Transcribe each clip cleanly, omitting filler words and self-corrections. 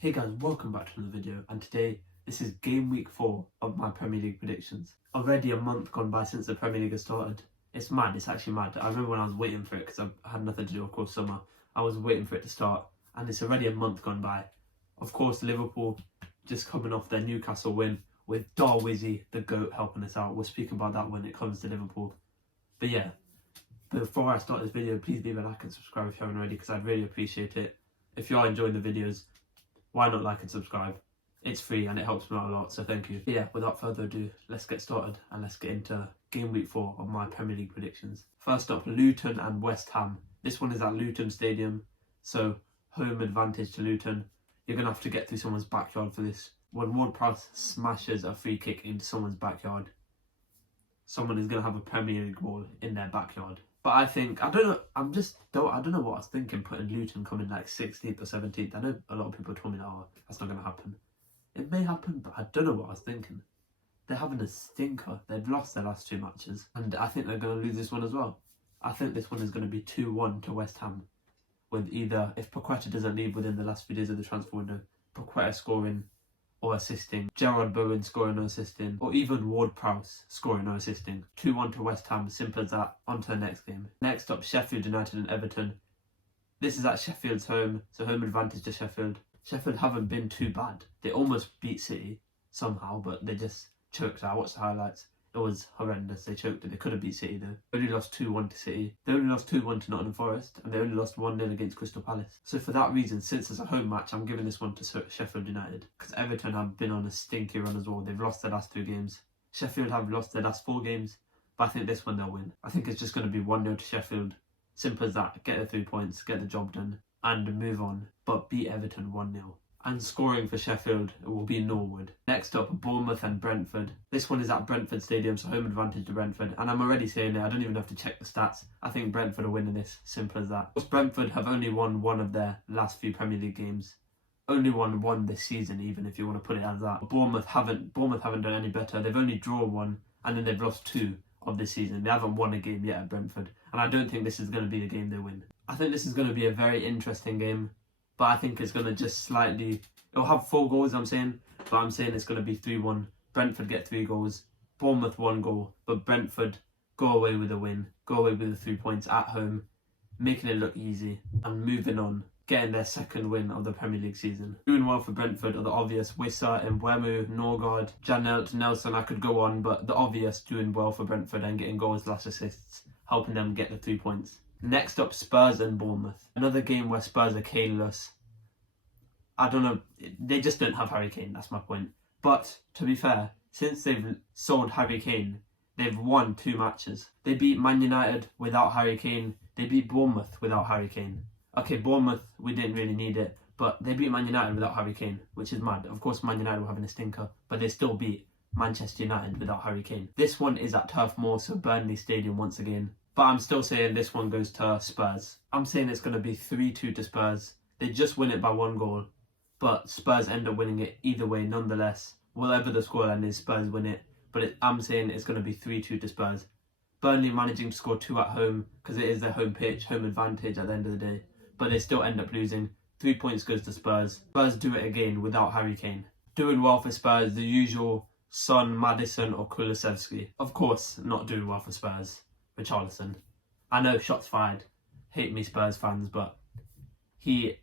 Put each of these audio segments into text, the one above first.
Hey guys, welcome back to another video, and today this is game week 4 of my Premier League predictions. Already a month gone by since the Premier League has started. It's mad, it's actually mad. I remember when I was waiting for it because I had nothing to do, of course, summer. I was waiting for it to start, and it's already a month gone by. Of course, Liverpool just coming off their Newcastle win with Darwizzy, the GOAT, helping us out. We'll speak about that when it comes to Liverpool. But yeah, before I start this video, please leave a like and subscribe if you haven't already, because I'd really appreciate it. If you are enjoying the videos, why not like and subscribe? It's free and it helps me out a lot, so thank you. But yeah, without further ado, let's get started and let's get into game week 4 of my Premier League predictions. First up, Luton and West Ham. This one is at Luton Stadium, so home advantage to Luton. You're going to have to get through someone's backyard for this. When Ward-Prowse smashes a free kick into someone's backyard, someone is going to have a Premier League ball in their backyard. But I think, I don't know what I was thinking, putting Luton coming like 16th or 17th. I know a lot of people told me that, oh, that's not going to happen. It may happen, but I don't know what I was thinking. They're having a stinker. They've lost their last 2 matches, and I think they're going to lose this one as well. I think this one is going to be 2-1 to West Ham, with either, if Paqueta doesn't leave within the last few days of the transfer window, Paqueta scoring or assisting, Gerard Bowen scoring or assisting, or even Ward-Prowse scoring or assisting. 2-1 to West Ham, simple as that. On to the next game. Next up, Sheffield United and Everton. This is at Sheffield's home, so home advantage to Sheffield. Sheffield haven't been too bad. They almost beat City somehow, but they just choked. I watched the highlights. It was horrendous. They choked it. They could have beat City though. They only lost 2-1 to City. They only lost 2-1 to Nottingham Forest, and they only lost 1-0 against Crystal Palace. So for that reason, since it's a home match, I'm giving this one to Sheffield United, because Everton have been on a stinky run as well. They've lost their last 2 games. Sheffield have lost their last 4 games, but I think this one they'll win. I think it's just going to be 1-0 to Sheffield. Simple as that. Get the 3 points, get the job done, and move on. But beat Everton 1-0. And scoring for Sheffield, it will be Norwood. Next up, Bournemouth and Brentford. This one is at Brentford Stadium, so home advantage to Brentford. And I'm already saying it, I don't even have to check the stats. I think Brentford are winning this, simple as that. Of course, Brentford have only won one of their last few Premier League games. Only won one this season, even if you want to put it as that. Bournemouth haven't done any better. They've only drawn 1, and then they've lost 2 of this season. They haven't won a game yet at Brentford. And I don't think this is going to be the game they win. I think this is going to be a very interesting game, but I think it's going to just slightly... It'll have 4 goals, I'm saying, but I'm saying it's going to be 3-1. Brentford get 3 goals, Bournemouth 1 goal, but Brentford go away with a win, go away with the 3 points at home, making it look easy and moving on, getting their 2nd win of the Premier League season. Doing well for Brentford are the obvious Wissa, Mbeumo, Norgard, Janelt, Nelson. I could go on, but the obvious doing well for Brentford and getting goals, / assists, helping them get the 3 points. Next up, Spurs and Bournemouth. Another game where Spurs are Kane-less. I don't know, they just don't have Harry Kane, that's my point. But, to be fair, since they've sold Harry Kane, they've won 2 matches. They beat Man United without Harry Kane, they beat Bournemouth without Harry Kane. Okay, Bournemouth, we didn't really need it, but they beat Man United without Harry Kane, which is mad. Of course, Man United were having a stinker, but they still beat Manchester United without Harry Kane. This one is at Turf Moor, so Burnley Stadium once again. But I'm still saying this one goes to Spurs. I'm saying it's going to be 3-2 to Spurs. They just win it by 1 goal. But Spurs end up winning it either way nonetheless. Whatever the scoreline is, Spurs win it. But I'm saying it's going to be 3-2 to Spurs. Burnley managing to score 2 at home because it is their home pitch, home advantage at the end of the day. But they still end up losing. 3 points goes to Spurs. Spurs do it again without Harry Kane. Doing well for Spurs, the usual Son, Maddison or Kulusevski. Of course, not doing well for Spurs. Richarlison. I know, shots fired. Hate me Spurs fans, but he's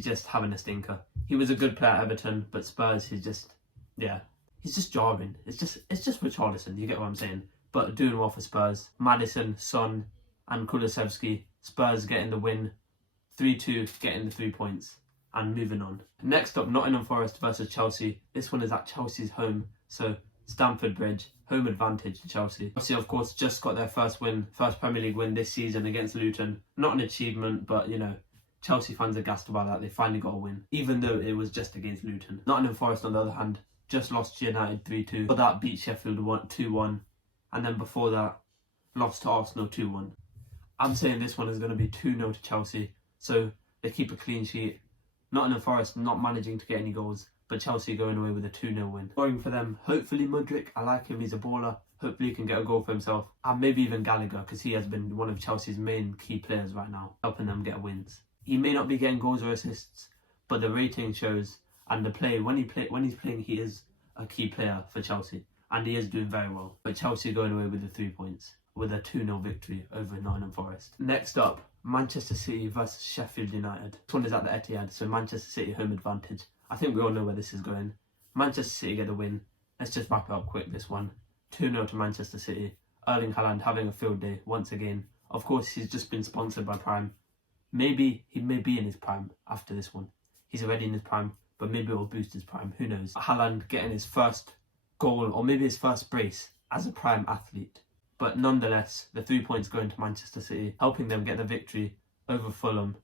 just having a stinker. He was a good player at Everton, but Spurs, he's just jarring. It's just Richarlison, you get what I'm saying. But doing well for Spurs. Maddison, Son and Kulusevski. Spurs getting the win. 3-2, getting the 3 points and moving on. Next up, Nottingham Forest versus Chelsea. This one is at Chelsea's home, so Stamford Bridge, home advantage to Chelsea. Chelsea, of course, just got their first Premier League win this season against Luton. Not an achievement, but, you know, Chelsea fans are gassed about that. They finally got a win, even though it was just against Luton. Nottingham Forest, on the other hand, just lost to United 3-2. But that beat Sheffield 2-1. And then before that, lost to Arsenal 2-1. I'm saying this one is going to be 2-0 to Chelsea. So they keep a clean sheet. Nottingham Forest not managing to get any goals, but Chelsea going away with a 2-0 win. Scoring for them, hopefully Mudryk. I like him, he's a baller. Hopefully he can get a goal for himself. And maybe even Gallagher, because he has been one of Chelsea's main key players right now, helping them get wins. He may not be getting goals or assists, but the rating shows And when he's playing, he is a key player for Chelsea, and he is doing very well. But Chelsea going away with the 3 points, with a 2-0 victory over Nottingham Forest. Next up, Manchester City versus Sheffield United. This one is at the Etihad, so Manchester City home advantage. I think we all know where this is going. Manchester City get the win. Let's just wrap it up quick, this one. 2-0 to Manchester City. Erling Haaland having a field day once again. Of course, he's just been sponsored by Prime. Maybe he may be in his prime after this one. He's already in his prime, but maybe it will boost his prime. Who knows? Haaland getting his first goal, or maybe his first brace as a prime athlete. But nonetheless, the 3 points going to Manchester City, helping them get the victory over Fulham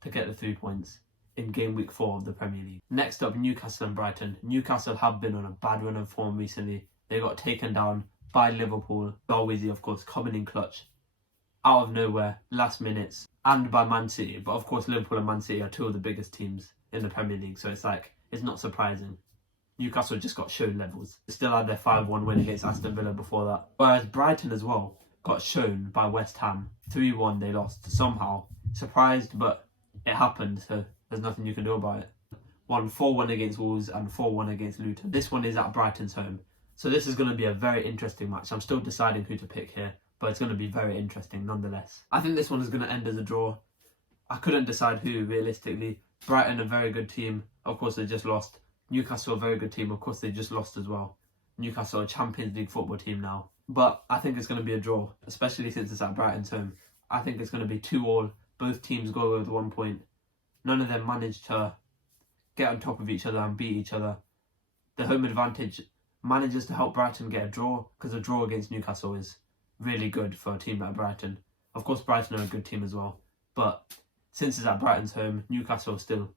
to get the 3 points in game week 4 of the Premier League. Next up, Newcastle and Brighton. Newcastle have been on a bad run of form recently. They got taken down by Liverpool. Darwizi, of course, coming in clutch out of nowhere, last minutes, and by Man City. But of course, Liverpool and Man City are two of the biggest teams in the Premier League, so it's not surprising. Newcastle just got shown levels. They still had their 5-1 win against Aston Villa before that. Whereas Brighton as well got shown by West Ham. 3-1 they lost somehow. Surprised, but it happened, so there's nothing you can do about it. Won 4-1 against Wolves and 4-1 against Luton. This one is at Brighton's home. So this is going to be a very interesting match. I'm still deciding who to pick here, but it's going to be very interesting nonetheless. I think this one is going to end as a draw. I couldn't decide who, realistically. Brighton, a very good team. Of course, they just lost. Newcastle, a very good team. Of course, they just lost as well. Newcastle, a Champions League football team now. But I think it's going to be a draw, especially since it's at Brighton's home. I think it's going to be 2-2. Both teams go with 1 point. None of them managed to get on top of each other and beat each other. The home advantage manages to help Brighton get a draw, because a draw against Newcastle is really good for a team like Brighton. Of course, Brighton are a good team as well. But since it's at Brighton's home, Newcastle is still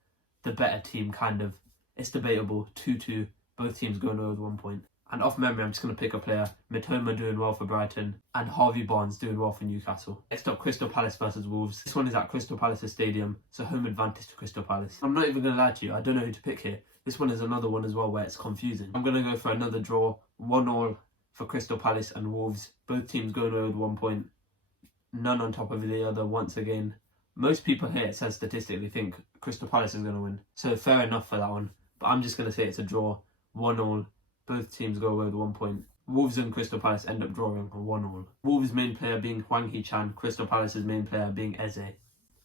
the better team, kind of. It's debatable. 2-2. Both teams going over 1 point. And off memory, I'm just going to pick a player. Mitoma doing well for Brighton, and Harvey Barnes doing well for Newcastle. Next up, Crystal Palace versus Wolves. This one is at Crystal Palace's stadium, so home advantage to Crystal Palace. I'm not even going to lie to you, I don't know who to pick here. This one is another one as well where it's confusing. I'm going to go for another draw. 1-1 for Crystal Palace and Wolves. Both teams going over 1 point. None on top of the other once again. Most people here, it says statistically, think Crystal Palace is going to win. So fair enough for that one. But I'm just going to say it's a draw. 1-1. Both teams go away with 1 point. Wolves and Crystal Palace end up drawing 1-1. Wolves' main player being Hwang Hee-chan, Crystal Palace's main player being Eze.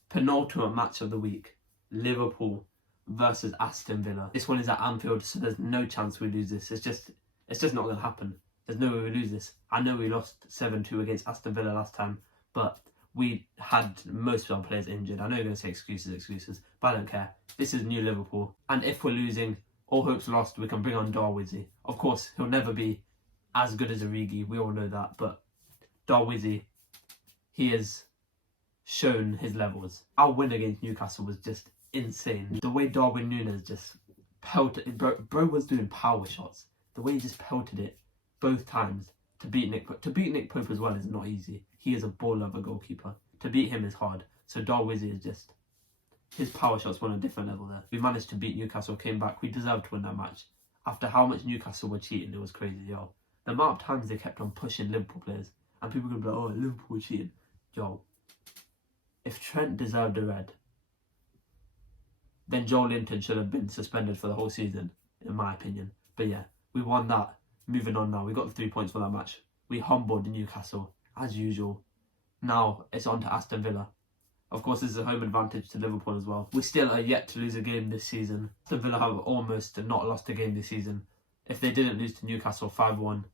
Penultimate match of the week, Liverpool versus Aston Villa. This one is at Anfield, so there's no chance we lose this. It's just not going to happen. There's no way we lose this. I know we lost 7-2 against Aston Villa last time, but we had most of our players injured. I know you're going to say excuses, but I don't care. This is new Liverpool, and if we're losing, all hopes lost, we can bring on Darwizi. Of course, he'll never be as good as Origi, we all know that, but Darwizi, he has shown his levels. Our win against Newcastle was just insane. The way Darwin Núñez just pelted, bro was doing power shots. The way he just pelted it both times to beat Nick Pope as well is not easy. He is a ball of a goalkeeper. To beat him is hard. So Darwizi is just, his power shots were on a different level there. We managed to beat Newcastle, came back. We deserved to win that match. After how much Newcastle were cheating, it was crazy, yo. The amount of times they kept on pushing Liverpool players, and people could be like, oh, Liverpool were cheating. Yo, if Trent deserved a red, then Joel Linton should have been suspended for the whole season, in my opinion. But yeah, we won that. Moving on now, we got the 3 points for that match. We humbled Newcastle, as usual. Now it's on to Aston Villa. Of course, this is a home advantage to Liverpool as well. We still are yet to lose a game this season. Aston Villa have almost not lost a game this season. If they didn't lose to Newcastle 5-1,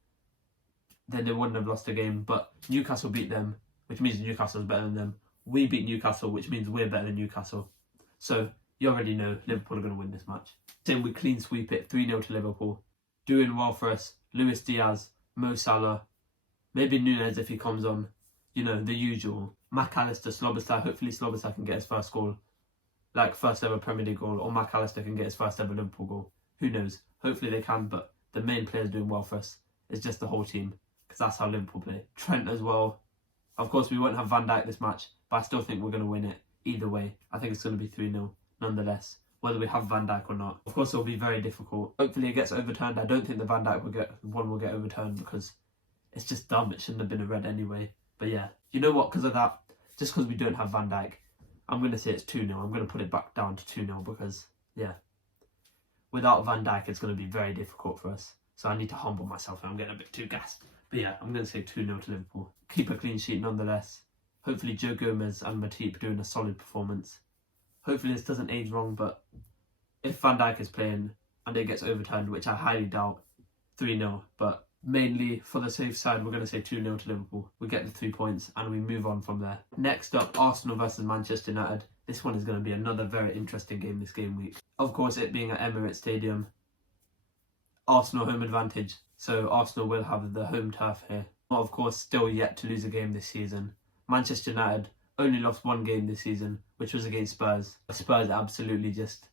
then they wouldn't have lost a game. But Newcastle beat them, which means Newcastle is better than them. We beat Newcastle, which means we're better than Newcastle. So you already know Liverpool are going to win this match. Then we clean sweep it, 3-0 to Liverpool. Doing well for us, Luis Diaz, Mo Salah, maybe Núñez if he comes on. You know, the usual. McAllister, Slobosar, hopefully Slobosar can get his first goal. Like first ever Premier League goal, or McAllister can get his first ever Liverpool goal. Who knows? Hopefully they can, but the main players doing well for us. It's just the whole team, because that's how Liverpool play. Trent as well. Of course, we won't have Van Dijk this match, but I still think we're going to win it either way. I think it's going to be 3-0 nonetheless, whether we have Van Dijk or not. Of course, it'll be very difficult. Hopefully it gets overturned. I don't think the Van Dijk will get overturned, because it's just dumb. It shouldn't have been a red anyway. But yeah, you know what? Because of that, just because we don't have Van Dijk, I'm going to say it's 2-0. I'm going to put it back down to 2-0 because, yeah, without Van Dijk, it's going to be very difficult for us. So I need to humble myself and I'm getting a bit too gassed. But yeah, I'm going to say 2-0 to Liverpool. Keep a clean sheet nonetheless. Hopefully Joe Gomez and Matip doing a solid performance. Hopefully this doesn't age wrong, but if Van Dijk is playing and it gets overturned, which I highly doubt, 3-0. But mainly for the safe side, we're going to say 2-0 to Liverpool. We get the 3 points and we move on from there. Next up, Arsenal versus Manchester United. This one is going to be another very interesting game this game week. Of course, it being at Emirates Stadium, Arsenal home advantage. So Arsenal will have the home turf here. But of course, still yet to lose a game this season. Manchester United only lost one game this season, which was against Spurs. Spurs absolutely just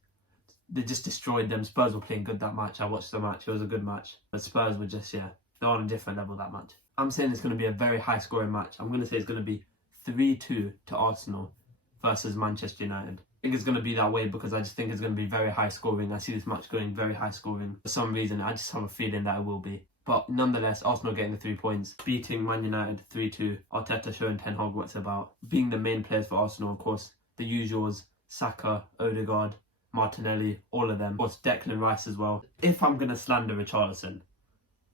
destroyed them. Spurs were playing good that match. I watched the match. It was a good match. But Spurs were just, they're on a different level that match. I'm saying it's going to be a very high scoring match. I'm going to say it's going to be 3-2 to Arsenal versus Manchester United. I think it's going to be that way because I just think it's going to be very high scoring. I see this match going very high scoring. For some reason, I just have a feeling that it will be. But nonetheless, Arsenal getting the 3 points, beating Man United 3-2. Arteta showing Ten Hag what's about. Being the main players for Arsenal, of course, the usuals, Saka, Odegaard, Martinelli, all of them. Of course, Declan Rice as well. If I'm going to slander Richarlison,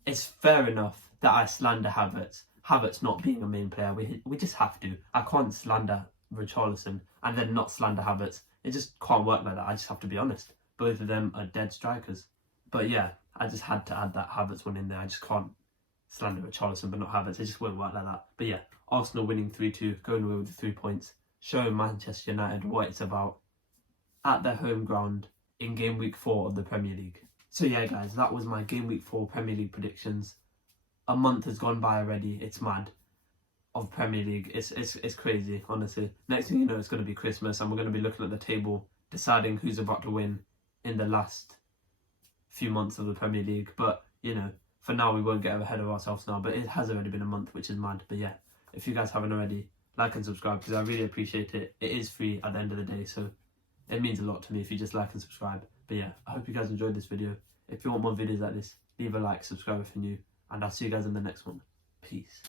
it's fair enough that I slander Havertz. Havertz not being a main player, we just have to. I can't slander Richarlison and then not slander Havertz. It just can't work like that. I just have to be honest. Both of them are dead strikers. But yeah, I just had to add that Havertz one in there. I just can't slander Richarlison but not Havertz. It just won't work like that. But yeah, Arsenal winning 3-2, going away with the 3 points, showing Manchester United what it's about at their home ground in game week 4 of the Premier League. So yeah guys, that was my game week 4 Premier League predictions. A month has gone by already. It's mad. Of Premier League. It's crazy, honestly. Next thing you know, it's going to be Christmas and we're going to be looking at the table, deciding who's about to win in the last few months of the Premier League. But, for now we won't get ahead of ourselves now. But it has already been a month, which is mad. But yeah, if you guys haven't already, like and subscribe because I really appreciate it. It is free at the end of the day, so it means a lot to me if you just like and subscribe. But yeah, I hope you guys enjoyed this video. If you want more videos like this, leave a like, subscribe if you're new, and I'll see you guys in the next one. Peace.